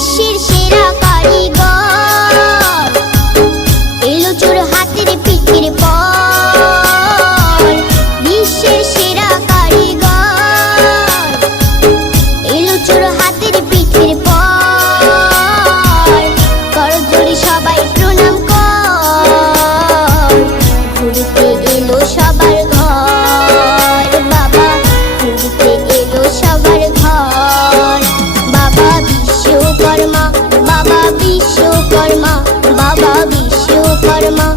বিশ্বের সেরা কারিগর এলো চোর হাতের পিঠের পর। বিশ্বের সেরা কারিগর এলো চোর হাতের পিঠের পর। করজোড়ে সবাই প্রণাম কর, ঘুরতে এলো সবার ঘর। বাবা ঘুরতে এলো সবার ঘর। বাবা বিশ্বকর্মা, বাবা বিশ্বকর্মা, বাবা বিশ্বকর্মা।